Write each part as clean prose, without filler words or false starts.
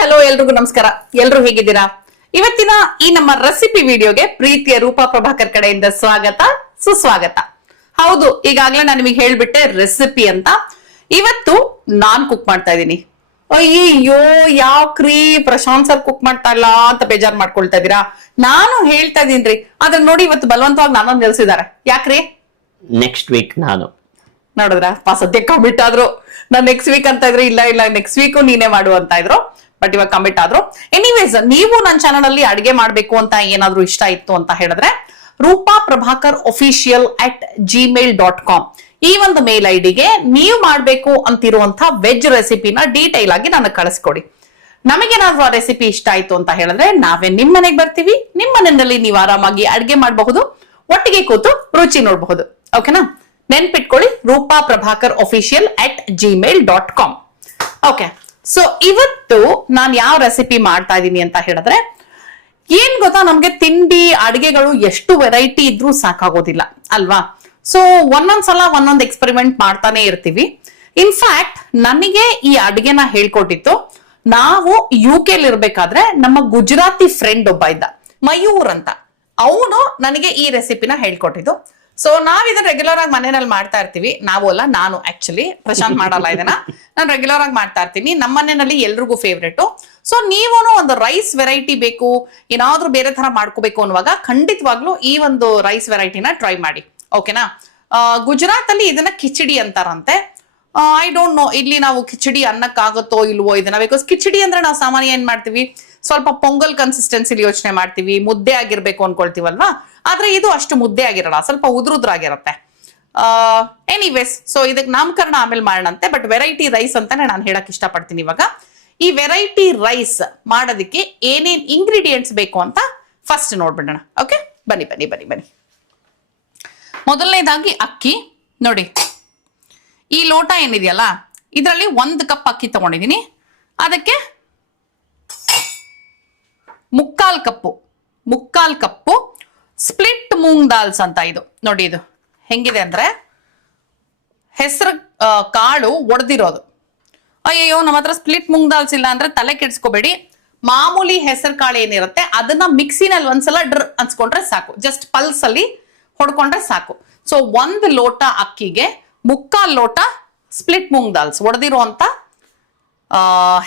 Hello ಎಲ್ರಿಗೂ ನಮಸ್ಕಾರ. ಎಲ್ರು ಹೇಗಿದ್ದೀರಾ? ಇವತ್ತಿನ ಈ ನಮ್ಮ ರೆಸಿಪಿ ವಿಡಿಯೋಗೆ ಪ್ರೀತಿಯ ರೂಪಾ ಪ್ರಭಾಕರ್ ಕಡೆಯಿಂದ ಸ್ವಾಗತ ಸುಸ್ವಾಗತ. ಹೌದು, ಈಗಾಗ್ಲೇ ನಾನು ನಿಮಗೆ ಹೇಳ್ಬಿಟ್ಟೆ ರೆಸಿಪಿ ಅಂತ. ಇವತ್ತು ನಾನ್ ಕುಕ್ ಮಾಡ್ತಾ ಇದ್ದೀನಿ. ಅಯ್ಯೋ ಯಾಕ್ರಿ ಪ್ರಶಾಂತ್ ಸರ್ ಕುಕ್ ಮಾಡ್ತಾ ಇಲ್ಲ ಅಂತ ಬೇಜಾರ್ ಮಾಡ್ಕೊಳ್ತಾ ಇದೀರಾ? ನಾನು ಹೇಳ್ತಾ ಇದೀನ್ರಿ, ಅದ್ರ ನೋಡಿ ಇವತ್ತು ಬಲವಂತವಾಗಿ ನಾನೊಂದು ನಿಲ್ಸಿದ್ದಾರೆ. ಯಾಕ್ರಿ? ನೆಕ್ಸ್ಟ್ ವೀಕ್ ನಾನು ನೋಡಿದ್ರ ಸದ್ಯ ಕಮಿಟ್ ಆದ್ರು. ನಾನ್ ನೆಕ್ಸ್ಟ್ ವೀಕ್ ಅಂತ ಇದ್ರೆ ಇಲ್ಲ ನೆಕ್ಸ್ಟ್ ವೀಕು ನೀನೇ ಮಾಡು ಅಂತ ಇದ್ರು. ಬಟ್ ಇವಾಗ ಕಮಿಟ್ ಆದ್ರು. ಎನಿವೇಸ್, ನೀವು ನನ್ನ ಚಾನಲ್ ಅಲ್ಲಿ ಅಡಿಗೆ ಮಾಡ್ಬೇಕು ಅಂತ ಏನಾದ್ರು ಇಷ್ಟ ಇತ್ತು ಅಂತ ಹೇಳಿದ್ರೆ ರೂಪಾ ಪ್ರಭಾಕರ್ official@gmail.com ಈ ಒಂದು ಮೇಲ್ ಐಡಿಗೆ ನೀವು ಮಾಡ್ಬೇಕು ಅಂತಿರುವಂತ ವೆಜ್ ರೆಸಿಪಿನ ಡೀಟೈಲ್ ಆಗಿ ನನಗೆ ಕಳಿಸ್ಕೊಡಿ. ನಮಗೇನಾದ್ರೂ ಆ ರೆಸಿಪಿ ಇಷ್ಟ ಆಯ್ತು ಅಂತ ಹೇಳಿದ್ರೆ ನಾವೇ ನಿಮ್ ಮನೆಗೆ ಬರ್ತೀವಿ. ನಿಮ್ ಮನೆಯಲ್ಲಿ ನೀವು ಆರಾಮಾಗಿ ಅಡ್ಗೆ ಮಾಡಬಹುದು, ಒಟ್ಟಿಗೆ ಕೂತು ರುಚಿ ನೋಡಬಹುದು. ಓಕೆನಾ? ನೆನ್ಪಿಟ್ಕೊಳ್ಳಿ, Roopa Prabhakar official@gmail.com. Okay, so ಇವತ್ತು ನಾನು ಯಾವ ರೆಸಿಪಿ ಮಾಡ್ತಾ ಇದ್ದೀನಿ ಅಂತ ಹೇಳಿದ್ರೆ, ಏನ್ ಗೊತ್ತಾ, ನಮ್ಗೆ ತಿಂಡಿ ಅಡಿಗೆಗಳು ಎಷ್ಟು ವೆರೈಟಿ ಇದ್ರೂ ಸಾಕಾಗೋದಿಲ್ಲ ಅಲ್ವಾ? ಸೊ ಒಂದೊಂದ್ಸಲ ಒಂದೊಂದು ಎಕ್ಸ್ಪೆರಿಮೆಂಟ್ ಮಾಡ್ತಾನೆ ಇರ್ತೀವಿ. ಇನ್ಫ್ಯಾಕ್ಟ್ ನನಗೆ ಈ ಅಡಿಗೆನ ಹೇಳ್ಕೊಟ್ಟಿತ್ತು, ನಾವು UK ಇರ್ಬೇಕಾದ್ರೆ ನಮ್ಮ ಗುಜರಾತಿ ಫ್ರೆಂಡ್ ಒಬ್ಬ ಇದ್ದ, ಮಯೂರ್ ಅಂತ. ಅವನು ನನಗೆ ಈ ರೆಸಿಪಿನ ಹೇಳ್ಕೊಟ್ಟಿದ್ದು. ಸೊ ನಾವ್ ಇದನ್ನ ರೆಗ್ಯುಲರ್ ಆಗಿ ಮನೆಯಲ್ಲಿ ಮಾಡ್ತಾ ಇರ್ತೀವಿ. ನಾವು ಅಲ್ಲ, ನಾನು ಆಕ್ಚುಲಿ, ಪ್ರಶಾಂತ್ ಮಾಡಲ್ಲ ಇದನ್ನ, ನಾನು ರೆಗ್ಯುಲರ್ ಆಗಿ ಮಾಡ್ತಾ ಇರ್ತೀನಿ. ನಮ್ಮ ಮನೆಯಲ್ಲಿ ಎಲ್ರಿಗೂ ಫೇವ್ರೇಟು. ಸೊ ನೀವು ಒಂದು ರೈಸ್ ವೆರೈಟಿ ಬೇಕು, ಏನಾದ್ರೂ ಬೇರೆ ತರ ಮಾಡ್ಕೋಬೇಕು ಅನ್ನುವಾಗ ಖಂಡಿತವಾಗ್ಲೂ ಈ ಒಂದು ರೈಸ್ ವೆರೈಟಿನ ಟ್ರೈ ಮಾಡಿ. ಓಕೆನಾ? ಗುಜರಾತ್ ಅಲ್ಲಿ ಇದನ್ನ ಕಿಚಡಿ ಅಂತಾರಂತೆ. ಐ ಡೋಂಟ್ ನೋ ಇಲ್ಲಿ ನಾವು ಕಿಚಡಿ ಅನ್ನಕ್ಕಾಗತ್ತೋ ಇಲ್ವೋ ಇದನ್ನ. ಬಿಕಾಸ್ ಕಿಚಡಿ ಅಂದ್ರೆ ನಾವು ಸಾಮಾನ್ಯ ಏನ್ ಮಾಡ್ತೀವಿ, ಸ್ವಲ್ಪ ಪೊಂಗಲ್ ಕನ್ಸಿಸ್ಟೆನ್ಸಿಲಿ ಯೋಚನೆ ಮಾಡ್ತೀವಿ, ಮುದ್ದೆ ಆಗಿರ್ಬೇಕು ಅನ್ಕೊಳ್ತೀವಲ್ವಾ. ಆದ್ರೆ ಇದು ಅಷ್ಟು ಮುದ್ದೆ ಆಗಿರಲ್ಲ, ಸ್ವಲ್ಪ ಉದ್ರುದ್ರಾಗಿರುತ್ತೆ. ಎನಿವೇಸ್, ಸೊ ಇದಕ್ಕೆ ನಾಮಕರಣ ಆಮೇಲೆ ಮಾಡೋಣಂತೆ. ಬಟ್ ವೆರೈಟಿ ರೈಸ್ ಅಂತಾನೆ ನಾನು ಹೇಳಕ್ ಇಷ್ಟಪಡ್ತೀನಿ ಇವಾಗ. ಈ ವೆರೈಟಿ ರೈಸ್ ಮಾಡೋದಕ್ಕೆ ಏನೇನ್ ಇಂಗ್ರೀಡಿಯೆಂಟ್ಸ್ ಬೇಕು ಅಂತ ಫಸ್ಟ್ ನೋಡ್ಬಿಡೋಣ. ಓಕೆ, ಬನ್ನಿ ಬನ್ನಿ ಬನ್ನಿ ಬನ್ನಿ. ಮೊದಲನೇದಾಗಿ ಅಕ್ಕಿ ನೋಡಿ. ಈ ಲೋಟ ಏನಿದೆಯಲ್ಲ, ಇದರಲ್ಲಿ 1 ಕಪ್ ಅಕ್ಕಿ ತಗೊಂಡಿದ್ದೀನಿ. ಅದಕ್ಕೆ ಮುಕ್ಕಾಲ್ ಕಪ್ಪು ಸ್ಪ್ಲಿಟ್ ಮೂಂಗ್ ದಾಲ್ಸ್ ಅಂತ. ಇದು ನೋಡಿ, ಇದು ಹೆಂಗಿದೆ ಅಂದ್ರೆ ಹೆಸರು ಕಾಳು ಒಡೆದಿರೋದು. ಅಯ್ಯೋ, ನಮ್ಮ ಹತ್ರ ಸ್ಪ್ಲಿಟ್ ಮೂಂಗ್ ದಾಲ್ಸ್ ಇಲ್ಲ ಅಂದ್ರೆ ತಲೆ ಕೆಡ್ಸ್ಕೋಬೇಡಿ. ಮಾಮೂಲಿ ಹೆಸರು ಕಾಳು ಏನಿರುತ್ತೆ ಅದನ್ನ ಮಿಕ್ಸಿನಲ್ಲಿ ಒಂದ್ಸಲ ಡ್ರ್ ಅನ್ಸ್ಕೊಂಡ್ರೆ ಸಾಕು, ಜಸ್ಟ್ ಪಲ್ಸ್ ಅಲ್ಲಿ ಹೊಡ್ಕೊಂಡ್ರೆ ಸಾಕು. ಸೊ 1 ಲೋಟ ಅಕ್ಕಿಗೆ ಮುಕ್ಕಾಲ್ ಲೋಟ ಸ್ಪ್ಲಿಟ್ ಮೂಂಗ್ ದಾಲ್ಸ್, ಒಡೆದಿರುವಂತ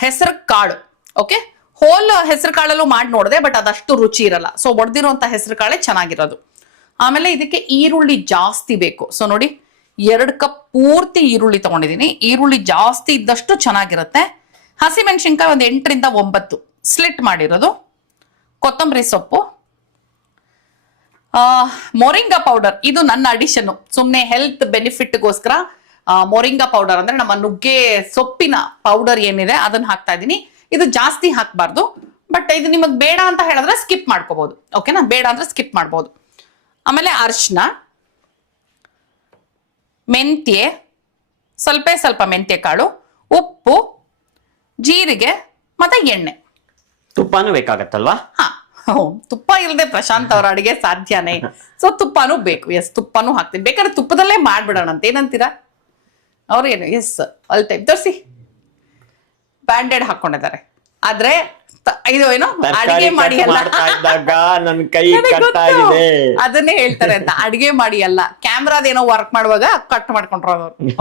ಹೆಸರು ಕಾಳು. ಓಕೆ, ಹೋಲ್ ಹೆಸರು ಕಾಳಲ್ಲೂ ಮಾಡಿ ನೋಡಿದೆ, ಬಟ್ ಅದಷ್ಟು ರುಚಿ ಇರಲ್ಲ. ಸೊ ಒಡೆದಿರುವಂತ ಹೆಸರು ಕಾಳೆ ಚೆನ್ನಾಗಿರೋದು. ಆಮೇಲೆ ಇದಕ್ಕೆ ಈರುಳ್ಳಿ ಜಾಸ್ತಿ ಬೇಕು. ಸೊ ನೋಡಿ, 2 ಕಪ್ ಪೂರ್ತಿ ಈರುಳ್ಳಿ ತಗೊಂಡಿದ್ದೀನಿ. ಈರುಳ್ಳಿ ಜಾಸ್ತಿ ಇದ್ದಷ್ಟು ಚೆನ್ನಾಗಿರುತ್ತೆ. ಹಸಿಮೆಣಸಿನ್ಕಾಯಿ 8 ರಿಂದ 9 ಸ್ಲಿಟ್ ಮಾಡಿರೋದು. ಕೊತ್ತಂಬರಿ ಸೊಪ್ಪು, ಮೊರಿಂಗಾ ಪೌಡರ್, ಇದು ನನ್ನ ಅಡಿಷನ್. ಸುಮ್ನೆ ಹೆಲ್ತ್ ಬೆನಿಫಿಟ್ಗೋಸ್ಕರ ಮೊರಿಂಗಾ ಪೌಡರ್ ಅಂದ್ರೆ ನಮ್ಮ ನುಗ್ಗೆ ಸೊಪ್ಪಿನ ಪೌಡರ್ ಏನಿದೆ ಅದನ್ನ ಹಾಕ್ತಾ ಇದ್ದೀನಿ. ಇದು ಜಾಸ್ತಿ ಹಾಕ್ಬಾರ್ದು, ಬಟ್ ಇದು ನಿಮಗ್ ಬೇಡ ಅಂತ ಹೇಳಿದ್ರೆ ಸ್ಕಿಪ್ ಮಾಡ್ಕೋಬಹುದು. ಓಕೆನಾ? ಬೇಡ ಅಂದ್ರೆ ಸ್ಕಿಪ್ ಮಾಡ್ಬೋದು. ಆಮೇಲೆ ಅರಿಶಿನ, ಮೆಂತ್ಯೆ, ಸ್ವಲ್ಪ ಮೆಂತ್ಯ ಕಾಳು, ಉಪ್ಪು, ಜೀರಿಗೆ ಮತ್ತೆ ಎಣ್ಣೆ. ತುಪ್ಪನೂ ಬೇಕಾಗತ್ತಲ್ವಾ? ಹಾ, ತುಪ್ಪ ಇಲ್ಲದೆ ಪ್ರಶಾಂತ್ ಅವರ ಅಡಿಗೆ ಸಾಧ್ಯನೇ. ಸೊ ತುಪ್ಪನೂ ಬೇಕು. ಎಸ್, ತುಪ್ಪನೂ ಹಾಕ್ತೀನಿ. ಬೇಕಾದ್ರೆ ತುಪ್ಪದಲ್ಲೇ ಮಾಡ್ಬಿಡೋಣ ಅಂತ ಏನಂತೀರಾ? ಅವ್ರೇನು ಎಸ್ ಆಲ್ ಟೈಪ್ ತೋರಿಸಿ ಬ್ಯಾಂಡೆಡ್ ಹಾಕೊಂಡಿದ್ದಾರೆ. ಆದ್ರೆ ಇದು ಏನು ಅಡಿಗೆ ಮಾಡಿ ಅಲ್ಲ, ಅದನ್ನೇ ಹೇಳ್ತಾರೆ ಅಂತ. ಅಡಿಗೆ ಮಾಡಿ ಅಲ್ಲ, ಕ್ಯಾಮ್ರಾದೇನೋ ವರ್ಕ್ ಮಾಡುವಾಗ ಕಟ್ ಮಾಡ್ಕೊಂಡ್ರು.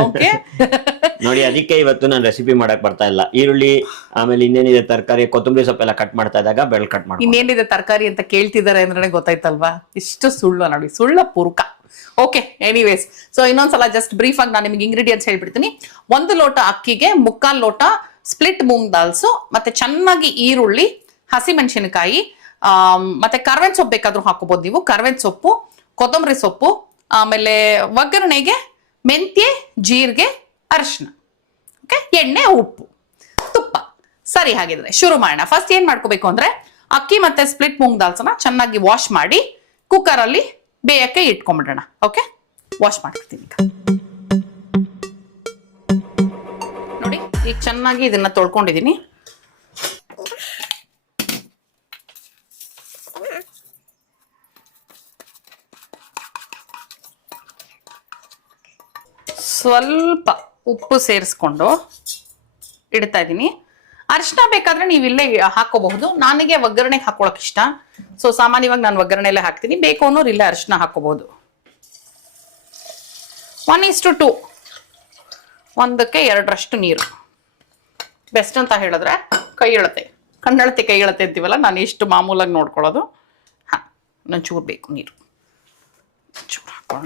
ಓಕೆ ನೋಡಿ, ಅದಕ್ಕೆ ಇವತ್ತು ನಾನು ರೆಸಿಪಿ ಮಾಡಕ್ ಬರ್ತಾ ಇಲ್ಲ. ಈರುಳ್ಳಿ, ಆಮೇಲೆ ಇನ್ನೇನಿದೆ ತರಕಾರಿ, ಕೊತ್ತಂಬರಿ ಸೊಪ್ಪೆಲ್ಲ ಕಟ್ ಮಾಡ್ತಾ ಇದ್ದಾಗ ಬೆಳ್ ಕಟ್ ಮಾಡಿ ಇನ್ನೇನಿದೆ ತರಕಾರಿ ಅಂತ ಕೇಳ್ತಿದ್ದಾರೆ ಅಂದ್ರೆ ಗೊತ್ತಾಯ್ತಲ್ವಾ? ಇಷ್ಟು ಸುಳ್ಳು ನೋಡಿ, ಸುಳ್ಳ ಪೂರ್ಕ. ಓಕೆ, ಎನಿವೇಸ್, ಸೊ ಇನ್ನೊಂದ್ಸಲ ಜಸ್ಟ್ ಬ್ರೀಫ್ ಆಗಿ ನಾನು ನಿಮ್ಗೆ ಇಂಗ್ರೀಡಿಯೆಂಟ್ಸ್ ಹೇಳ್ಬಿಡ್ತೀನಿ. 1 ಲೋಟ ಅಕ್ಕಿಗೆ ಮುಕ್ಕಾಲ್ ಲೋಟ ಸ್ಪ್ಲಿಟ್ ಮೂಂಗ್ ದಾಲ್ಸು, ಮತ್ತೆ ಚೆನ್ನಾಗಿ ಈರುಳ್ಳಿ, ಹಸಿಮೆಣಸಿನಕಾಯಿ, ಮತ್ತೆ ಕರ್ಬೇವಿನ ಸೊಪ್ಪು ಬೇಕಾದ್ರೂ ಹಾಕೋಬಹುದು ನೀವು. ಕರ್ಬೇವಿನ ಸೊಪ್ಪು, ಕೊತ್ತಂಬರಿ ಸೊಪ್ಪು, ಆಮೇಲೆ ಒಗ್ಗರಣೆಗೆ ಮೆಂತ್ಯೆ, ಜೀರಿಗೆ, ಅರಿಶಿನ, ಓಕೆ, ಎಣ್ಣೆ, ಉಪ್ಪು, ತುಪ್ಪ. ಸರಿ, ಹಾಗಿದ್ರೆ ಶುರು ಮಾಡೋಣ. ಫಸ್ಟ್ ಏನ್ ಮಾಡ್ಕೋಬೇಕು ಅಂದ್ರೆ, ಅಕ್ಕಿ ಮತ್ತೆ ಸ್ಪ್ಲಿಟ್ ಮೂಂಗ್ ದಾಲ್ಸನ್ನ ಚೆನ್ನಾಗಿ ವಾಶ್ ಮಾಡಿ ಕುಕ್ಕರ್ ಅಲ್ಲಿ ಬೇಯಕ್ಕೆ ಇಟ್ಕೊಂಡ್ಬಿಡೋಣ. ಓಕೆ, ವಾಶ್ ಮಾಡ್ಬಿಡ್ತೀನಿ. ನೋಡಿ, ಈಗ ಚೆನ್ನಾಗಿ ಇದನ್ನ ತೊಳ್ಕೊಂಡಿದ್ದೀನಿ. ಸ್ವಲ್ಪ ಉಪ್ಪು ಸೇರಿಸ್ಕೊಂಡು ಇಡ್ತಾ ಇದ್ದೀನಿ. ಅರಿಶಿನ ಬೇಕಾದ್ರೆ ನೀವು ಇಲ್ಲೇ ಹಾಕೋಬಹುದು. ನನಗೆ ಒಗ್ಗರಣೆಗೆ ಹಾಕೊಳಕ್ ಇಷ್ಟ, ಸೊ ಸಾಮಾನ್ಯವಾಗಿ ನಾನು ಒಗ್ಗರಣೆಲ್ಲೇ ಹಾಕ್ತೀನಿ. ಬೇಕು ಅನ್ನೋರು ಇಲ್ಲೇ ಅರಿಶಿನ ಹಾಕೋಬಹುದು. 1:2, 1:2 ನೀರು ಬೆಸ್ಟ್ ಅಂತ ಹೇಳಿದ್ರೆ ಕೈ ಎಳತೆ, ಕಣ್ಣಳತೆ ಕೈ ಎಳತೆ ಅಂತೀವಲ್ಲ, ನಾನು ಎಷ್ಟು ಮಾಮೂಲಾಗಿ ನೋಡ್ಕೊಳ್ಳೋದು. ಹಾ, ನಾನು ಚೂರು ಬೇಕು ನೀರು, ಚೂರು ಹಾಕೋಣ.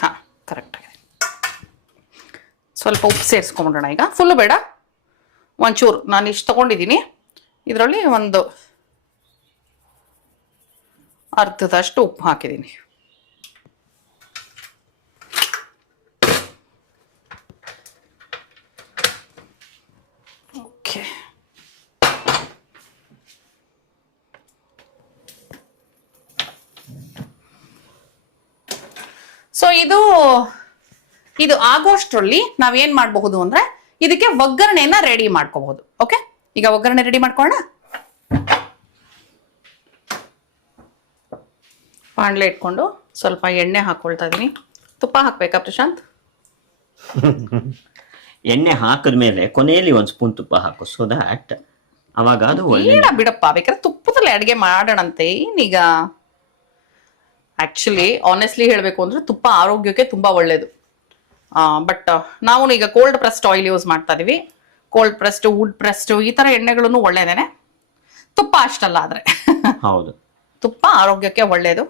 ಹಾ, ಕರೆಕ್ಟ್ ಆಗಿದೆ. ಸ್ವಲ್ಪ ಉಪ್ಪು ಸೇರಿಸ್ಕೊಂಬಿಡೋಣ ಈಗ. ಫುಲ್ಲು ಬೇಡ, ಒಂಚೂರು. ನಾನು ಇಷ್ಟು ತಗೊಂಡಿದ್ದೀನಿ, ಇದರಲ್ಲಿ ಒಂದು ಅರ್ಧದಷ್ಟು ಉಪ್ಪು ಹಾಕಿದ್ದೀನಿ. ಓಕೆ, ಸೊ ಇದು ಆಗೋಷ್ಟರಲ್ಲಿ ನಾವೇನ್ ಮಾಡಬಹುದು ಅಂದ್ರೆ ಇದಕ್ಕೆ ಒಗ್ಗರಣೆನ ರೆಡಿ ಮಾಡ್ಕೋಬಹುದು. ಓಕೆ, ಈಗ ಒಗ್ಗರಣೆ ರೆಡಿ ಮಾಡ್ಕೊಳ್ಳೋಣ. ಬಾಣಲೆ ಇಟ್ಕೊಂಡು ಸ್ವಲ್ಪ ಎಣ್ಣೆ ಹಾಕೊಳ್ತಾ ಇದೀನಿ. ತುಪ್ಪ ಹಾಕ್ಬೇಕಾ ಪ್ರಶಾಂತ್? ಎಣ್ಣೆ ಹಾಕಿದ್ಮೇಲೆ ಕೊನೆಯಲ್ಲಿ 1 ಸ್ಪೂನ್ ತುಪ್ಪ ಹಾಕು, ಸೊ ದಟ್ ಅವಾಗ ಅದು ಒಳ್ಳೆ. ಬೇಡ ಬಿಡಪ್ಪ, ಬೇಕಾದ್ರೆ ತುಪ್ಪದಲ್ಲಿ ಅಡುಗೆ ಮಾಡೋಣಂತೆ. ಏನೀಗ ಆಕ್ಚುಲಿ ಆನೆಸ್ಟ್ಲಿ ಹೇಳಬೇಕು ಅಂದ್ರೆ ತುಪ್ಪ ಆರೋಗ್ಯಕ್ಕೆ ತುಂಬಾ ಒಳ್ಳೇದು. ಬಟ್ ನಾವು ಈಗ ಕೋಲ್ಡ್ ಪ್ರೆಸ್ಡ್ ಆಯಿಲ್ ಯೂಸ್ ಮಾಡ್ತಾ ಇದೀವಿ. ಕೋಲ್ಡ್ ಪ್ರೆಸ್ಡ್, ವುಡ್ ಪ್ರೆಸ್ಡ್ ಈ ತರ ಎಣ್ಣೆಗಳನ್ನು ಒಳ್ಳೇದೇನೆ, ತುಪ್ಪ ಅಷ್ಟಲ್ಲ. ಆದ್ರೆ ಹೌದು, ತುಪ್ಪ ಆರೋಗ್ಯಕ್ಕೆ ಒಳ್ಳೇದು.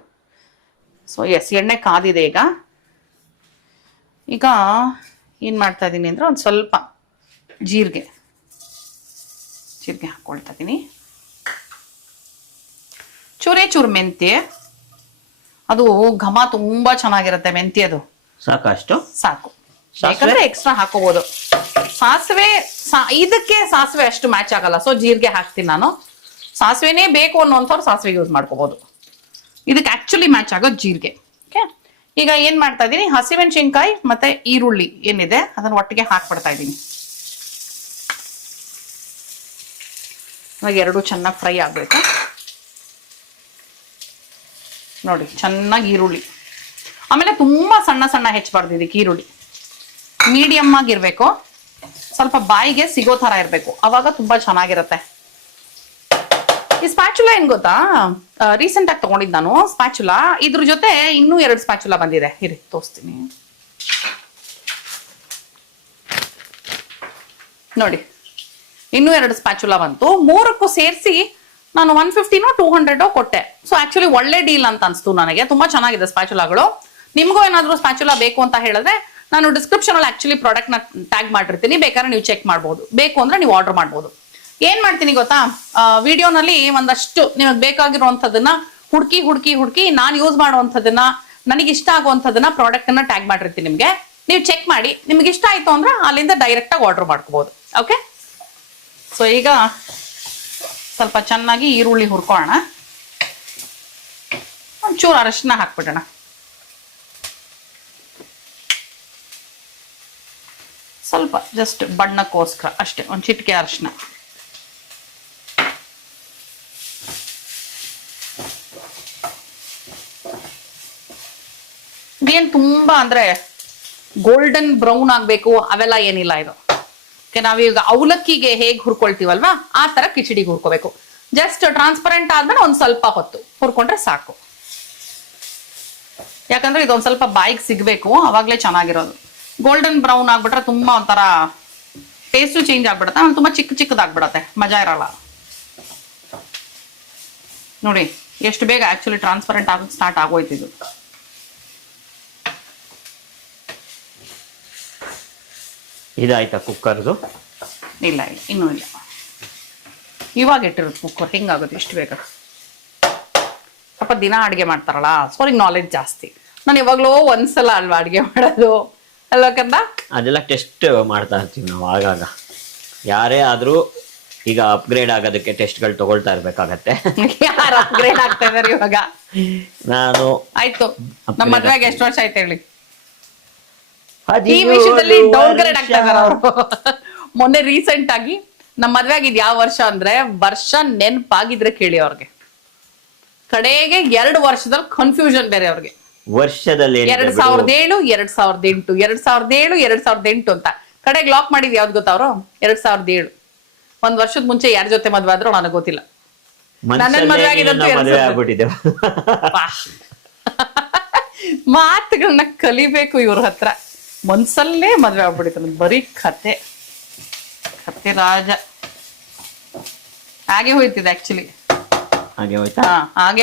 ಸೊ ಎಸ್, ಎಣ್ಣೆ ಕಾದಿದೆ. ಈಗ ಏನ್ ಮಾಡ್ತಾ ಇದ್ದೀನಿ ಅಂದ್ರೆ ಒಂದು ಸ್ವಲ್ಪ ಜೀರಿಗೆ ಹಾಕೊಳ್ತಾ ಇದ್ದೀನಿ. ಚೂರು ಮೆಂತ್ಯ, ಅದು ಘಮ ತುಂಬಾ ಚೆನ್ನಾಗಿರುತ್ತೆ ಮೆಂತ್ಯದು. ಸಾಕಷ್ಟು ಸಾಕು, ಬೇಕಾದ್ರೆ ಎಕ್ಸ್ಟ್ರಾ ಹಾಕೋಬಹುದು. ಸಾಸಿವೆ ಇದಕ್ಕೆ ಸಾಸಿವೆ ಅಷ್ಟು ಮ್ಯಾಚ್ ಆಗಲ್ಲ, ಸೊ ಜೀರಿಗೆ ಹಾಕ್ತೀನಿ ನಾನು. ಸಾಸಿವೆನೇ ಬೇಕು ಅನ್ನೋಂಥವ್ರು ಸಾಸಿವೆ ಯೂಸ್ ಮಾಡ್ಕೋಬಹುದು. ಇದಕ್ಕೆ ಆಕ್ಚುಲಿ ಮ್ಯಾಚ್ ಆಗೋದು ಜೀರಿಗೆ. ಓಕೆ, ಈಗ ಏನ್ ಮಾಡ್ತಾ ಇದ್ದೀನಿ, ಹಸಿಮೆಣಸಿನ್ಕಾಯಿ ಮತ್ತೆ ಈರುಳ್ಳಿ ಏನಿದೆ ಅದನ್ನ ಒಟ್ಟಿಗೆ ಹಾಕ್ಬಿಡ್ತಾ ಇದ್ದೀನಿ. ಇವಾಗ ಎರಡು ಚೆನ್ನಾಗಿ ಫ್ರೈ ಆಗ್ಬೇಕು ನೋಡಿ, ಚೆನ್ನಾಗಿ ಈರುಳ್ಳಿ. ಆಮೇಲೆ ತುಂಬಾ ಸಣ್ಣ ಸಣ್ಣ ಹೆಚ್ಚಬಾರ್ದು ಇದಕ್ಕೆ ಈರುಳ್ಳಿ, ಮೀಡಿಯಮ್ ಆಗಿರ್ಬೇಕು. ಸ್ವಲ್ಪ ಬಾಯಿಗೆ ಸಿಗೋ ತರ ಇರ್ಬೇಕು, ಅವಾಗ ತುಂಬಾ ಚೆನ್ನಾಗಿರುತ್ತೆ. ಈ ಸ್ಪ್ಯಾಚುಲಾ ಏನ್ ಗೊತ್ತಾ, ರೀಸೆಂಟ್ ಆಗಿ ತಗೊಂಡಿದ್ದು ನಾನು ಸ್ಪ್ಯಾಚುಲಾ. ಇದ್ರ ಜೊತೆ ಇನ್ನೂ 2 ಸ್ಪ್ಯಾಚುಲಾ ಬಂದಿದೆ, ಇರಿ ತೋರಿಸ್ತೀನಿ ನೋಡಿ. ಇನ್ನೂ 2 ಸ್ಪ್ಯಾಚುಲಾ ಬಂತು. 3ಕ್ಕೂ ಸೇರಿಸಿ ನಾನು 150ನೋ 200 ಕೊಟ್ಟೆ. ಸೊ ಆಕ್ಚುಲಿ ಒಳ್ಳೆ ಡೀಲ್ ಅಂತ ಅನ್ಸ್ತು ನನಗೆ. ತುಂಬಾ ಚೆನ್ನಾಗಿದೆ ಸ್ಪ್ಯಾಚುಲಾಗಳು. ನಿಮ್ಗೂ ಏನಾದ್ರು ಸ್ಪ್ಯಾಚುಲಾ ಬೇಕು ಅಂತ ಹೇಳಿದ್ರೆ ನಾನು ಡಿಸ್ಕ್ರಿಪ್ಷನ್ ಅಲ್ಲಿ ಆಕ್ಚುಲಿ ಪ್ರಾಡಕ್ಟ್ ನ ಟ್ಯಾಗ್ ಮಾಡಿರ್ತೀನಿ, ಬೇಕಾದ್ರೆ ನೀವು ಚೆಕ್ ಮಾಡ್ಬೋದು. ಬೇಕು ಅಂದ್ರೆ ನೀವು ಆರ್ಡರ್ ಮಾಡ್ಬೋದು. ಏನ್ ಮಾಡ್ತೀನಿ ಗೊತ್ತಾ, ವಿಡಿಯೋನಲ್ಲಿ ಒಂದಷ್ಟು ನಿಮಗೆ ಬೇಕಾಗಿರುವಂತದನ್ನ ಹುಡುಕಿ ನಾನು ಯೂಸ್ ಮಾಡುವಂಥದ್ದನ್ನ, ನನಗೆ ಇಷ್ಟ ಆಗುವಂಥದ್ದನ್ನ ಪ್ರಾಡಕ್ಟ್ ಅನ್ನ ಟ್ಯಾಗ್ ಮಾಡಿರ್ತೀನಿ ನಿಮ್ಗೆ. ನೀವು ಚೆಕ್ ಮಾಡಿ, ನಿಮ್ಗೆ ಇಷ್ಟ ಆಯ್ತು ಅಂದ್ರೆ ಅಲ್ಲಿಂದ ಡೈರೆಕ್ಟ್ ಆಗಿ ಆರ್ಡರ್ ಮಾಡ್ಕೋಬಹುದು. ಓಕೆ, ಸೊ ಈಗ ಸ್ವಲ್ಪ ಚೆನ್ನಾಗಿ ಈರುಳ್ಳಿ ಹುರ್ಕೊಳ್ಳೋಣ. ಒಂಚೂರು ಅರಶಿನ ಹಾಕ್ಬಿಡೋಣ. ಸ್ವಲ್ಪ ಜಸ್ಟ್ ಬಣ್ಣಕ್ಕೋಸ್ಕರ ಅಷ್ಟೇ, ಒಂದು ಚಿಟಿಕೆ ಅರಶಿನ. ಇದೇನು ತುಂಬಾ ಅಂದ್ರೆ ಗೋಲ್ಡನ್ ಬ್ರೌನ್ ಆಗ್ಬೇಕು ಅವೆಲ್ಲ ಏನಿಲ್ಲ ಇದು. ನಾವೀಗ ಅವಲಕ್ಕಿಗೆ ಹೇಗೆ ಹುರ್ಕೊಳ್ತೀವಲ್ವಾ ಆ ತರ ಕಿಚಡಿಗೆ ಹುರ್ಕೋಬೇಕು. ಜಸ್ಟ್ ಟ್ರಾನ್ಸ್ಪರೆಂಟ್ ಆದ್ಮೇಲೆ ಒಂದ್ ಸ್ವಲ್ಪ ಹೊತ್ತು ಹುರ್ಕೊಂಡ್ರೆ ಸಾಕು. ಯಾಕಂದ್ರೆ ಇದೊಂದ್ ಸ್ವಲ್ಪ ಬಾಯಿಗೆ ಸಿಗ್ಬೇಕು, ಅವಾಗ್ಲೇ ಚೆನ್ನಾಗಿರೋದು. ಗೋಲ್ಡನ್ ಬ್ರೌನ್ ಆಗ್ಬಿಟ್ರೆ ತುಂಬಾ ಒಂಥರ ಟೇಸ್ಟು ಚೇಂಜ್ ಆಗ್ಬಿಡುತ್ತೆ, ತುಂಬಾ ಚಿಕ್ಕದಾಗ್ಬಿಡತ್ತೆ, ಮಜಾ ಇರಲ್ಲ. ನೋಡಿ ಎಷ್ಟು ಬೇಗ ಆಕ್ಚುಲಿ ಟ್ರಾನ್ಸ್ಪರೆಂಟ್ ಆಗೋದು ಸ್ಟಾರ್ಟ್ ಆಗೋಯ್ತು ಇದು. ಇದಾಯ್ತಾ ಕುಕ್ಕರ್ದು? ಇಲ್ಲ ಇನ್ನೂ ಇಲ್ಲ, ಇವಾಗ ಇಟ್ಟಿರೋದು ಕುಕ್ಕರ್. ಹೆಂಗಾಗುತ್ತೆ ಇಷ್ಟು ಬೇಗ? ಸ್ವಲ್ಪ ದಿನ ಅಡುಗೆ ಮಾಡ್ತಾರಲ್ಲ, ಸೊ ಅವ್ರಿಗೆ ನಾಲೆಡ್ಜ್ ಜಾಸ್ತಿ. ನಾನು ಯಾವಾಗಲೂ ಒಂದ್ಸಲ ಅಲ್ವಾ ಅಡುಗೆ ಮಾಡೋದು ಅಲ್ವಾ ಕಂದ? ಅದೆಲ್ಲ ಟೆಸ್ಟ್ ಮಾಡ್ತಾ ಇರ್ತೀವಿ ನಾವು ಆಗಾಗ. ಯಾರೇ ಆದ್ರೂ ಈಗ ಅಪ್ಗ್ರೇಡ್ ಆಗೋದಕ್ಕೆ ಟೆಸ್ಟ್ಗಳು ತಗೊಳ್ತಾ ಇರ್ಬೇಕಾಗತ್ತೆ. ಯಾರು ಅಪ್ಗ್ರೇಡ್ ಆಗ್ತಾ ಇದಾರೆ ಇವಾಗ? ನಾನು. ಆಯ್ತು, ನಮ್ಮ ಮದ್ವೆಗೆ ಎಷ್ಟು ವರ್ಷ ಆಯ್ತು ಹೇಳಿ? ಈ 17 ವಿಷಯದಲ್ಲಿ ಡೌನ್ಗ್ರೇಡ್ ಆಗ್ತಾ ಇದಾರೆ ಅವರು. ಮೊನ್ನೆ ರೀಸೆಂಟ್ ಆಗಿ ನಮ್ಮ ಮದ್ವೆ ಆಗಿದ್ ಯಾವ ವರ್ಷ ಅಂದ್ರೆ ವರ್ಷ ನೆನಪಾಗಿದ್ರೆ ಕೇಳಿ ಅವ್ರಿಗೆ. ಕಡೆಗೆ 2 ವರ್ಷದಲ್ಲಿ ಕನ್ಫ್ಯೂಷನ್ ಬೇರೆ ಅವ್ರಿಗೆ. ವರ್ಷದಲ್ಲಿ 2007, 2008, 2007, 2008 ಅಂತ ಕಡೆಗೆ ಲಾಕ್ ಮಾಡಿದ್ ಯಾವ್ದು ಗೊತ್ತಾ ಅವರು? 2007. 1 ವರ್ಷದ ಮುಂಚೆ ಯಾರ ಜೊತೆ ಮದ್ವೆ ಆದ್ರೂ ನನಗೆ ಗೊತ್ತಿಲ್ಲ. ನನ್ನ ಮದ್ವೆ ಆಗಿದ್ದು ಮಾತುಗಳನ್ನ ಕಲಿಬೇಕು ಇವ್ರ ಹತ್ರ. ಮನ್ಸಲ್ಲೇ ಮದ್ವೆ ಆಗ್ಬಿಟ್ಟಿತ್ತು. ಬರೀ ಕತೆ ರಾಜ. ಹಾಗೆ ಹೋಯ್ತಿದೆ ಆಕ್ಚುಲಿ. ಹಾಗೆ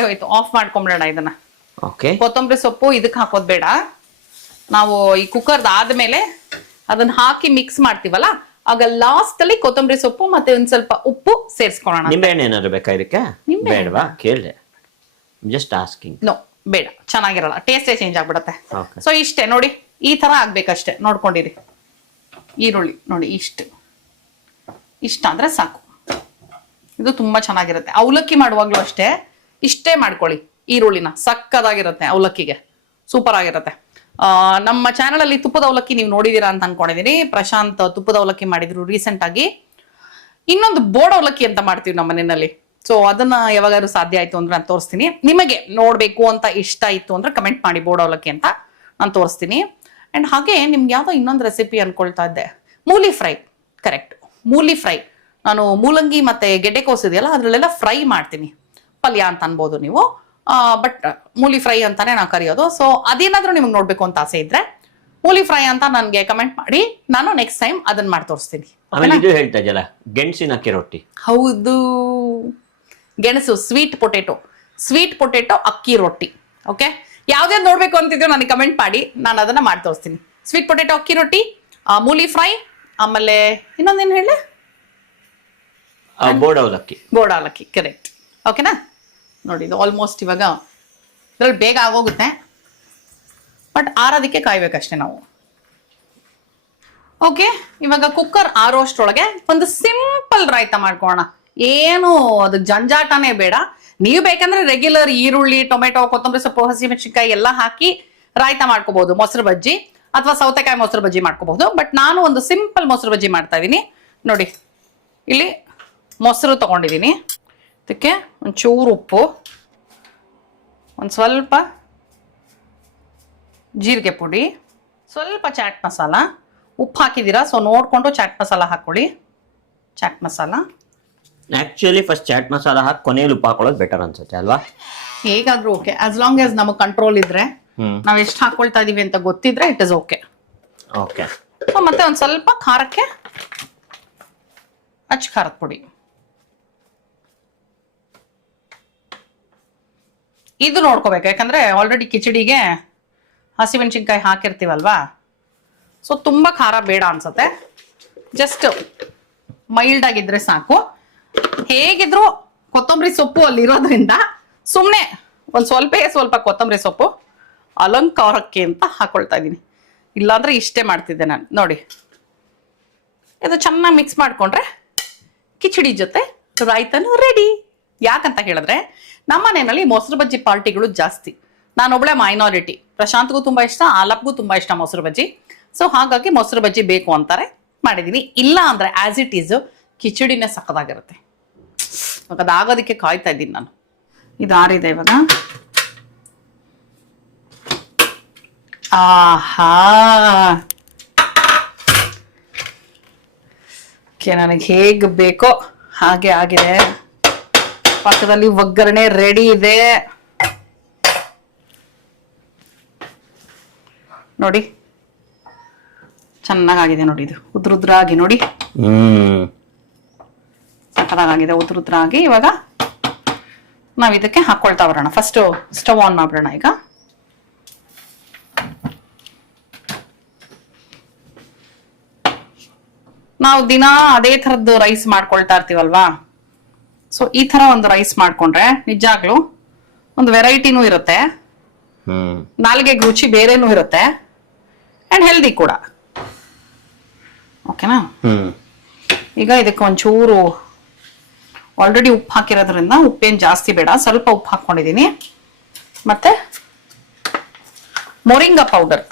ಹೋಯ್ತು. ಆಫ್ ಮಾಡ್ಕೊಂಬಿಡೋಣ ಇದನ್ನ. ಕೊತ್ತಂಬರಿ ಸೊಪ್ಪು ಇದಕ್ಕೆ ಹಾಕೋದ್ ಬೇಡ. ನಾವು ಈ ಕುಕ್ಕರ್ದ ಆದ್ಮೇಲೆ ಅದನ್ನ ಹಾಕಿ ಮಿಕ್ಸ್ ಮಾಡ್ತೀವಲ್ಲ, ಆಗ ಲಾಸ್ಟ್ ಅಲ್ಲಿ ಕೊತ್ತಂಬರಿ ಸೊಪ್ಪು ಮತ್ತೆ ಒಂದ್ ಸ್ವಲ್ಪ ಉಪ್ಪು ಸೇರಿಸ್ಕೊಳ್ಳೋಣ. ನಿಂಬೆಹಣ್ಣು ಏನಾದ್ರು ಬೇಕಾ ಇದಕ್ಕೆ? ಬೇಡವಾ? ಕೇಳಿದೆ, ಜಸ್ಟ್ ಆಸ್ಕಿಂಗ್. ನೋ, ಬೇಡ, ಚೆನ್ನಾಗಿರಲ್ಲ, ಟೇಸ್ಟೇ ಚೇಂಜ್ ಆಗ್ಬಿಡತ್ತೆ. ಸೊ ಇಷ್ಟೇ ನೋಡಿ, ಈ ತರ ಆಗ್ಬೇಕಷ್ಟೇ. ನೋಡ್ಕೊಂಡಿರಿ. ಈರುಳ್ಳಿ ನೋಡಿ, ಇಷ್ಟ ಅಂದ್ರೆ ಸಾಕು. ಇದು ತುಂಬಾ ಚೆನ್ನಾಗಿರುತ್ತೆ. ಅವಲಕ್ಕಿ ಮಾಡುವಾಗ್ಲೂ ಅಷ್ಟೇ ಇಷ್ಟೇ ಮಾಡ್ಕೊಳ್ಳಿ. ಈರುಳ್ಳಿನ ಸಕ್ಕದಾಗಿರುತ್ತೆ. ಅವಲಕ್ಕಿಗೆ ಸೂಪರ್ ಆಗಿರುತ್ತೆ. ನಮ್ಮ ಚಾನಲ್ ಅಲ್ಲಿ ತುಪ್ಪದ ಅವಲಕ್ಕಿ ನೀವು ನೋಡಿದೀರಾ ಅಂತ ಅನ್ಕೊಂಡಿದೀನಿ. ಪ್ರಶಾಂತ್ ತುಪ್ಪದ ಅವಲಕ್ಕಿ ಮಾಡಿದ್ರು ರೀಸೆಂಟ್ ಆಗಿ. ಇನ್ನೊಂದು ಬೋರ್ಡ್ ಅವಲಕ್ಕಿ ಅಂತ ಮಾಡ್ತೀವಿ ನಮ್ಮ ಮನೆಯಲ್ಲಿ. ಸೊ ಅದನ್ನ ಯಾವಾಗಾದ್ರೂ ಸಾಧ್ಯ ಆಯ್ತು ಅಂದ್ರೆ ನಾನು ತೋರಿಸ್ತೀನಿ. ನಿಮಗೆ ನೋಡ್ಬೇಕು ಅಂತ ಇಷ್ಟ ಇತ್ತು ಅಂದ್ರೆ ಕಮೆಂಟ್ ಮಾಡಿ ಬೋರ್ಡ್ ಅವಲಕ್ಕಿ ಅಂತ, ನಾನು ತೋರಿಸ್ತೀನಿ. ಅಂಡ್ ಹಾಗೆ ನಿಮ್ಗೆ ಯಾವ್ದೋ ಇನ್ನೊಂದು ರೆಸಿಪಿ ಅನ್ಕೊಳ್ತಾ ಇದ್ದೆ, ಮೂಲಿ ಫ್ರೈ. ಕರೆಕ್ಟ್, ಮೂಲಿ ಫ್ರೈ. ನಾನು ಮೂಲಂಗಿ ಮತ್ತೆ ಗೆಡ್ಡೆಕೋಸು ಇದೆಯಲ್ಲ ಅದ್ರಲ್ಲೆಲ್ಲ ಫ್ರೈ ಮಾಡ್ತೀನಿ. ಪಲ್ಯ ಅಂತ ಅನ್ಬೋದು ನೀವು, ಬಟ್ ಮೂಲಿ ಫ್ರೈ ಅಂತಾನೆ ನಾವು ಕರೆಯೋದು. ಸೊ ಅದೇನಾದ್ರೂ ನಿಮ್ಗೆ ನೋಡ್ಬೇಕು ಅಂತ ಆಸೆ ಇದ್ರೆ ಮೂಲಿ ಫ್ರೈ ಅಂತ ನನ್ಗೆ ಕಮೆಂಟ್ ಮಾಡಿ, ನಾನು ನೆಕ್ಸ್ಟ್ ಟೈಮ್ ಅದನ್ನ ಮಾಡಿ ತೋರಿಸ್ತೀನಿ. ಹೇಳ್ತಾ ಇದೆಯಲ್ಲ ಗೆಣಸಿನ ಅಕ್ಕಿ ರೊಟ್ಟಿ. ಹೌದು, ಗೆಣಸು ಸ್ವೀಟ್ ಪೊಟೆಟೊ ಅಕ್ಕಿ ರೊಟ್ಟಿ. ಓಕೆ, ಯಾವ್ದಾವ್ದು ನೋಡ್ಬೇಕು ಅಂತಿದ್ರು ನನಗೆ ಕಮೆಂಟ್ ಮಾಡಿ, ನಾನು ಅದನ್ನ ಮಾಡಿ ತೋರಿಸ್ತೀನಿ. ಸ್ವೀಟ್ ಪೊಟೆಟೊ ಅಕ್ಕಿ ರೊಟ್ಟಿ, ಮೂಲಿ ಫ್ರೈ, ಆಮೇಲೆ ಇನ್ನೊಂದೇನು ಹೇಳಿ, ಬೋರ್ಡ್ ಅವಲಕ್ಕಿ. ಕರೆಕ್ಟ್. ಓಕೆನಾ? ನೋಡಿ, ಇದು ಆಲ್ಮೋಸ್ಟ್ ಇವಾಗ ಇದ್ರಲ್ಲಿ ಬೇಗ ಆಗೋಗುತ್ತೆ, ಬಟ್ ಆರೋದಕ್ಕೆ ಕಾಯ್ಬೇಕಷ್ಟೇ ನಾವು. ಓಕೆ, ಇವಾಗ ಕುಕ್ಕರ್ ಆರೋಷ್ಟರೊಳಗೆ ಒಂದು ಸಿಂಪಲ್ ರಾಯ್ತ ಮಾಡ್ಕೋಣ. ಏನು ಅದು ಜಂಜಾಟನೇ ಬೇಡ. ನೀವು ಬೇಕಂದ್ರೆ ರೆಗ್ಯುಲರ್ ಈರುಳ್ಳಿ, ಟೊಮೆಟೊ, ಕೊತ್ತಂಬರಿ ಸೊಪ್ಪು, ಹಸಿಮೆಣಸಿನಕಾಯಿ ಎಲ್ಲ ಹಾಕಿ ರಾಯ್ತ ಮಾಡ್ಕೋಬಹುದು. ಮೊಸರು ಬಜ್ಜಿ ಅಥವಾ ಸೌತೆಕಾಯಿ ಮೊಸರು ಬಜ್ಜಿ ಮಾಡ್ಕೋಬಹುದು. ಬಟ್ ನಾನು ಒಂದು ಸಿಂಪಲ್ ಮೊಸರು ಬಜ್ಜಿ ಮಾಡ್ತಾ ಇದ್ದೀನಿ. ನೋಡಿ, ಇಲ್ಲಿ ಮೊಸರು ತಗೊಂಡಿದ್ದೀನಿ. ಇದಕ್ಕೆ ಒಂಚೂರು ಉಪ್ಪು, ಒಂದು ಸ್ವಲ್ಪ ಜೀರಿಗೆ ಪುಡಿ, ಸ್ವಲ್ಪ ಚಾಟ್ ಮಸಾಲ. ಉಪ್ಪು ಹಾಕಿದ್ದೀರಾ, ಸೊ ನೋಡ್ಕೊಂಡು ಚಾಟ್ ಮಸಾಲ ಹಾಕೊಳ್ಳಿ. ಚಾಟ್ ಮಸಾಲ ಆಕ್ಚುಲಿ ಫಸ್ಟ್ ಚಾಟ್ ಮಸಾಲ ಹಾಕಿ ಕೊನೆಯಲ್ಲಿ ಉಪ್ಪು ಹಾಕೊಳ್ಳೋದು ಬೆಟರ್ ಅನ್ಸುತ್ತೆ ಅಲ್ವಾ? ಹೇಗಾದ್ರೂ ಓಕೆ, ಆಸ್ ಲಾಂಗ್ ಆಸ್ ನಮಗೆ ಕಂಟ್ರೋಲ್ ಇದ್ರೆ, ನಾವ್ ಎಷ್ಟು ಹಾಕೊಳ್ತಾ ಇದೀವಿ ಅಂತ ಗೊತ್ತಿದ್ರೆ ಇಟ್ ಇಸ್ ಓಕೆ. ಸೊ ಮತ್ತೆ ಒಂದ್ ಸ್ವಲ್ಪ ಖಾರಕ್ಕೆ ಅಚ್ಚ ಖಾರದ ಪುಡಿ. ಇದು ನೋಡ್ಕೋಬೇಕು, ಯಾಕಂದ್ರೆ ಆಲ್ರೆಡಿ ಕಿಚಡಿಗೆ ಹಸಿಮೆಣಸಿನ್ಕಾಯಿ ಹಾಕಿರ್ತೀವಲ್ವಾ. ಸೊ ತುಂಬಾ ಖಾರ ಬೇಡ ಅನ್ಸುತ್ತೆ, ಜಸ್ಟ್ ಮೈಲ್ಡ್ ಆಗಿದ್ರೆ ಸಾಕು. ಹೇಗಿದ್ರು ಕೊತ್ತಂಬರಿ ಸೊಪ್ಪು ಅಲ್ಲಿರೋದ್ರಿಂದ ಸುಮ್ಮನೆ ಒಂದು ಸ್ವಲ್ಪ ಕೊತ್ತಂಬರಿ ಸೊಪ್ಪು ಅಲಂಕಾರಕ್ಕೆ ಅಂತ ಹಾಕೊಳ್ತಾ ಇದ್ದೀನಿ. ಇಲ್ಲಾಂದ್ರೆ ಇಷ್ಟೇ ಮಾಡ್ತಿದ್ದೆ ನಾನು. ನೋಡಿ, ಇದು ಚೆನ್ನಾಗಿ ಮಿಕ್ಸ್ ಮಾಡ್ಕೊಂಡ್ರೆ ಕಿಚಡಿ ಜೊತೆ ರಾಯ್ತನು ರೆಡಿ. ಯಾಕಂತ ಹೇಳಿದ್ರೆ ನಮ್ಮ ಮನೆಯಲ್ಲಿ ಮೊಸರು ಬಜ್ಜಿ ಪಾರ್ಟಿಗಳು ಜಾಸ್ತಿ. ನಾನೊಬ್ಳೆ ಮೈನಾರಿಟಿ. ಪ್ರಶಾಂತ್ಗೂ ತುಂಬಾ ಇಷ್ಟ, ಆಲಪ್ಗೂ ತುಂಬಾ ಇಷ್ಟ ಮೊಸರು ಬಜ್ಜಿ. ಸೊ ಹಾಗಾಗಿ ಮೊಸರು ಬಜ್ಜಿ ಬೇಕು ಅಂತಾರೆ ಮಾಡಿದೀನಿ. ಇಲ್ಲ ಅಂದ್ರೆ ಆಸ್ ಇಟ್ ಈಸ್ ಕಿಚಡಿನೇ ಸಕ್ಕದಾಗಿರುತ್ತೆ. ಇವಾಗ ಅದಾಗೋದಕ್ಕೆ ಕಾಯ್ತಾ ಇದ್ದೀನಿ ನಾನು. ಇದು ಆರಿದೆ ಇವಾಗ. ಆಹಾ, ನನಗೆ ಹೇಗೆ ಬೇಕೋ ಹಾಗೆ ಆಗಿದೆ. ಪಕ್ಕದಲ್ಲಿ ಒಗ್ಗರಣೆ ರೆಡಿ ಇದೆ ನೋಡಿ. ಚೆನ್ನಾಗಿದೆ ನೋಡಿ, ಇದು ಉದ್ರುದ್ರಾಗಿ ನೋಡಿ, ಸಕ್ಕದಾಗಿದೆ ಉದ್ರುದ್ರಾಗಿ. ಇವಾಗ ನಾವ್ ಇದಕ್ಕೆ ಹಾಕೊಳ್ತಾ ಬರೋಣ. ಫಸ್ಟ್ ಸ್ಟವ್ ಆನ್ ಮಾಡ್ಬಿಡೋಣ. ಈಗ ನಾವು ದಿನ ಅದೇ ತರದ್ದು ರೈಸ್ ಮಾಡ್ಕೊಳ್ತಾ ಇರ್ತೀವಲ್ವಾ. ಸೊ ಈ ತರ ಒಂದು ರೈಸ್ ಮಾಡ್ಕೊಂಡ್ರೆ ನಿಜಾಗ್ಲೂ ಒಂದು ವೆರೈಟಿನೂ ಇರುತ್ತೆ, ನಾಲ್ಗೆಗೆ ರುಚಿ ಬೇರೆನೂ ಇರುತ್ತೆ, ಅಂಡ್ ಹೆಲ್ದಿ ಕೂಡ. ಓಕೆನಾ? ಈಗ ಇದಕ್ಕೆ ಒಂಚೂರು ಆಲ್ರೆಡಿ ಉಪ್ಪು ಹಾಕಿರೋದ್ರಿಂದ ಉಪ್ಪೇನು ಜಾಸ್ತಿ ಬೇಡ, ಸ್ವಲ್ಪ ಉಪ್ಪು ಹಾಕೊಂಡಿದ್ದೀನಿ. ಮತ್ತೆ ಮೊರಿಂಗಾ ಪೌಡರ್,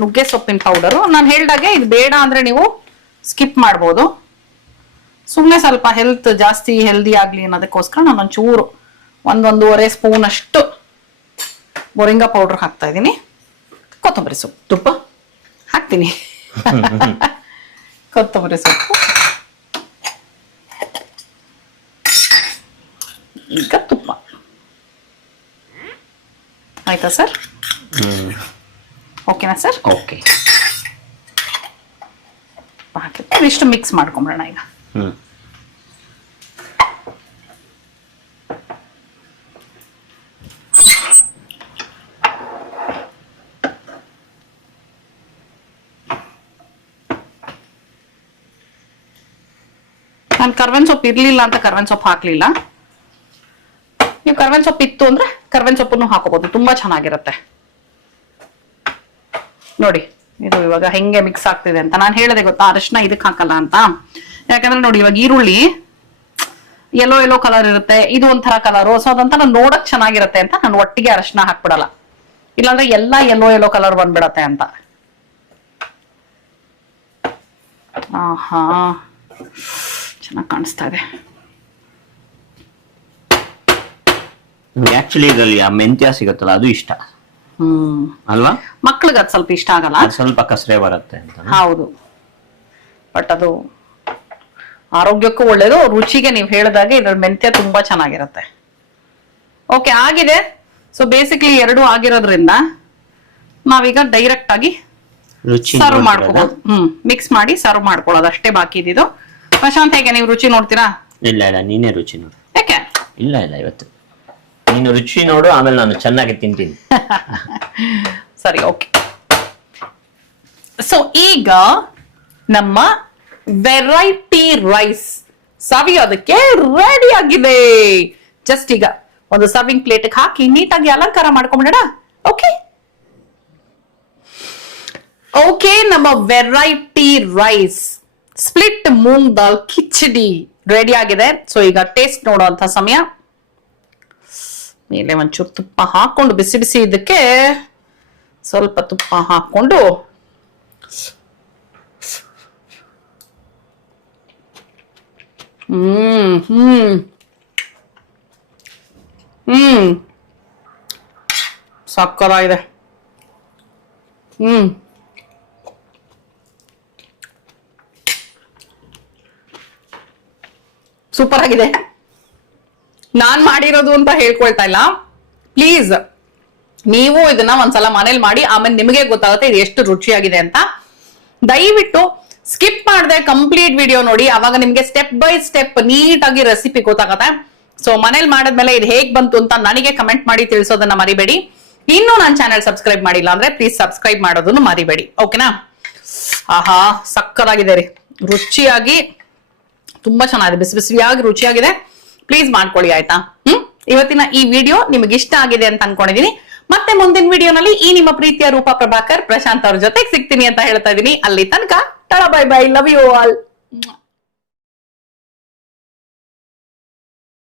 ನುಗ್ಗೆ ಸೊಪ್ಪಿನ ಪೌಡರು. ನಾನು ಹೇಳ್ದಾಗೆ ಇದು ಬೇಡ ಅಂದ್ರೆ ನೀವು ಸ್ಕಿಪ್ ಮಾಡ್ಬೋದು. ಸುಮ್ಮನೆ ಸ್ವಲ್ಪ ಹೆಲ್ತ್ ಜಾಸ್ತಿ ಹೆಲ್ದಿ ಆಗ್ಲಿ ಅನ್ನೋದಕ್ಕೋಸ್ಕರ ನಾನು ಒಂಚೂರು 1-1.5 ಸ್ಪೂನ್ ಅಷ್ಟು ಮೊರಿಂಗಾ ಪೌಡರ್ ಹಾಕ್ತಾ ಇದ್ದೀನಿ. ಕೊತ್ತಂಬರಿ ಸೊಪ್ಪು ತುಪ್ಪ ಹಾಕ್ತೀನಿ. ಕೊತ್ತಂಬರಿ ಸೊಪ್ಪು, ಈಗ ತುಪ್ಪ. ಆಯ್ತಾ ಸರ್? ಓಕೆನಾ ಸರ್? ಓಕೆ. ಹಾಕಿ ಇಷ್ಟು ಮಿಕ್ಸ್ ಮಾಡ್ಕೊಂಬಿಡೋಣ ಈಗ. ನಾನು ಕರ್ಬೇವಿನ ಸೊಪ್ಪು ಇರ್ಲಿಲ್ಲ ಅಂತ ಕರ್ಬೇವಿನ ಸೊಪ್ಪು ಹಾಕ್ಲಿಲ್ಲ. ನೀವು ಕರ್ಬೇವಿನ ಸೊಪ್ಪು ಇತ್ತು ಅಂದ್ರೆ ಕರ್ಬೇವಿನ ಸೊಪ್ಪನ್ನು ಹಾಕೋಬಹುದು, ತುಂಬಾ ಚೆನ್ನಾಗಿರುತ್ತೆ. ನೋಡಿ ಇದು ಇವಾಗ ಹೆಂಗೆ ಮಿಕ್ಸ್ ಆಗ್ತಿದೆ ಅಂತ. ನಾನು ಹೇಳಿದೆ ಗೊತ್ತಾ ಅರಿಶಿನ ಇದಕ್ಕೆ ಹಾಕಲ್ಲ ಅಂತ, ಯಾಕಂದ್ರೆ ನೋಡಿ ಇವಾಗ ಈರುಳ್ಳಿ ಯೆಲ್ಲೋ ಕಲರ್ ಇರುತ್ತೆ, ಇದು ಒಂಥರ ಕಲರು, ಸೊ ಅದಂತ ನೋಡಕ್ ಚೆನ್ನಾಗಿರುತ್ತೆ ಅಂತ ನಾನು ಒಟ್ಟಿಗೆ ಅರಿಶಿನ ಹಾಕ್ಬಿಡಲ್ಲ, ಇಲ್ಲಾಂದ್ರೆ ಎಲ್ಲ ಯೆಲ್ಲೋ ಕಲರ್ ಬಂದ್ಬಿಡತ್ತೆ ಅಂತ. ಆಹಾ ಚೆನ್ನಾಗಿ ಕಾಣಿಸ್ತಾ ಇದೆ. ಆಕ್ಚುಲಿ ಇದರಲ್ಲಿ ಆ ಮೆಂತ್ಯ ಸಿಗುತ್ತಲ್ಲ ಅದು ಇಷ್ಟ ಅಲ್ವಾ? ಮಕ್ಳಿಗೆ ಅದು ಸ್ವಲ್ಪ ಇಷ್ಟ ಆಗಲ್ಲ, ಸ್ವಲ್ಪ ಕಸರೆ ಬರುತ್ತೆ ಅಂತ. ಹೌದು, ಬಟ್ ಅದು ಆರೋಗ್ಯಕ್ಕೂ ಒಳ್ಳೇದು, ರುಚಿಗೆ ನೀವು ಹೇಳಿದಾಗೆ ಇದ್ರ ಮೆಂತ್ಯ ತುಂಬಾ ಚೆನ್ನಾಗಿರುತ್ತೆ. ಓಕೆ ಆಗಿದೆ. ಸೊ ಬೇಸಿಕ್ಲಿ 2 ಆಗಿರೋದ್ರಿಂದ ನಾವೀಗ ಡೈರೆಕ್ಟ್ ಆಗಿ ಸರ್ವ್ ಮಾಡ್ಕೋಬಹುದು. ಮಿಕ್ಸ್ ಮಾಡಿ ಸರ್ವ್ ಮಾಡ್ಕೊಳ್ಳೋದು ಅಷ್ಟೇ ಬಾಕಿ ಇದ್ದಿದ್ದು. ಪ್ರಶಾಂತ್ ಹೇಗೆ ನೀವು ರುಚಿ ನೋಡ್ತೀರಾ? ಇಲ್ಲ ನೀನೇ ರುಚಿ ನೋಡು. ಯಾಕೆ? ಇಲ್ಲ ಇವತ್ತು ನೀನು ರುಚಿ ನೋಡು, ಆಮೇಲೆ ನಾನು ಚೆನ್ನಾಗಿ ತಿಂತೀನಿ. ಸರಿ, ಓಕೆ. ಸೊ ಈಗ ನಮ್ಮ ವೆರೈಟಿ ರೈಸ್ ಸವಿಯೋದಕ್ಕೆ ರೆಡಿ ಆಗಿದೆ. ಜಸ್ಟ್ ಈಗ ಒಂದು ಸರ್ವಿಂಗ್ ಪ್ಲೇಟ್ ಹಾಕಿ ನೀಟಾಗಿ ಅಲಂಕಾರ ಮಾಡ್ಕೊಂಡ್ಬಿಡೋಣ. ಓಕೆ ಓಕೆ, ನಮ್ಮ ವೆರೈಟಿ ರೈಸ್ ಸ್ಪ್ಲಿಟ್ ಮೂಂಗ್ ದಾಲ್ ಕಿಚಡಿ ರೆಡಿ ಆಗಿದೆ. ಸೊ ಈಗ ಟೇಸ್ಟ್ ನೋಡುವಂತ ಸಮಯ. ಮೇಲೆ ಒಂಚೂರು ತುಪ್ಪ ಹಾಕೊಂಡು ಬಿಸಿ ಬಿಸಿ ಇದಕ್ಕೆ ಸ್ವಲ್ಪ ತುಪ್ಪ ಹಾಕೊಂಡು ಸಕ್ಕತ್ತಾಗಿದೆ. ಸೂಪರ್ ಆಗಿದೆ. ನಾನ್ ಮಾಡಿರೋದು ಅಂತ ಹೇಳ್ಕೊಳ್ತಾ ಇಲ್ಲ, ಪ್ಲೀಸ್ ನೀವು ಇದನ್ನ ಒಂದ್ಸಲ ಮನೇಲಿ ಮಾಡಿ, ಆಮೇಲೆ ನಿಮಗೆ ಗೊತ್ತಾಗುತ್ತೆ ಇದು ಎಷ್ಟು ರುಚಿಯಾಗಿದೆ ಅಂತ. ದಯವಿಟ್ಟು ಸ್ಕಿಪ್ ಮಾಡದೆ ಕಂಪ್ಲೀಟ್ ವಿಡಿಯೋ ನೋಡಿ, ಅವಾಗ ನಿಮ್ಗೆ ಸ್ಟೆಪ್ ಬೈ ಸ್ಟೆಪ್ ನೀಟಾಗಿ ರೆಸಿಪಿ ಗೊತ್ತಾಗತ್ತೆ. ಸೊ ಮನೇಲಿ ಮಾಡಿದ್ಮೇಲೆ ಇದು ಹೇಗ್ ಬಂತು ಅಂತ ನನಗೆ ಕಮೆಂಟ್ ಮಾಡಿ ತಿಳಿಸೋದನ್ನ ಮರಿಬೇಡಿ. ಇನ್ನು ನನ್ನ ಚಾನೆಲ್ ಸಬ್ಸ್ಕ್ರೈಬ್ ಮಾಡಿಲ್ಲ ಅಂದ್ರೆ ಪ್ಲೀಸ್ ಸಬ್ಸ್ಕ್ರೈಬ್ ಮಾಡೋದನ್ನು ಮರಿಬೇಡಿ. ಓಕೆನಾ? ಆಹಾ ಸಕ್ಕತ್ತಾಗಿದೆ ರೀ, ರುಚಿಯಾಗಿ ತುಂಬಾ ಚೆನ್ನಾಗಿದೆ, ಬಿಸಿ ಬಿಸಿಯಾಗಿ ರುಚಿಯಾಗಿದೆ. ಪ್ಲೀಸ್ ಮಾಡ್ಕೊಳ್ಳಿ ಆಯ್ತಾ. ಇವತ್ತಿನ ಈ ವಿಡಿಯೋ ನಿಮಗೆ ಇಷ್ಟ ಆಗಿದೆ ಅಂತ ಅನ್ಕೊಂಡಿದೀನಿ. ಮತ್ತೆ ಮುಂದಿನ ವಿಡಿಯೋನಲ್ಲಿ ಈ ನಿಮ್ಮ ಪ್ರೀತಿಯ ರೂಪಾ ಪ್ರಭಾಕರ್ ಪ್ರಶಾಂತ್ ಅವ್ರ ಜೊತೆಗೆ ಸಿಗ್ತೀನಿ ಅಂತ ಹೇಳ್ತಾ ಇದೀನಿ. ಅಲ್ಲಿ ತನಕ tata bye bye, love you all.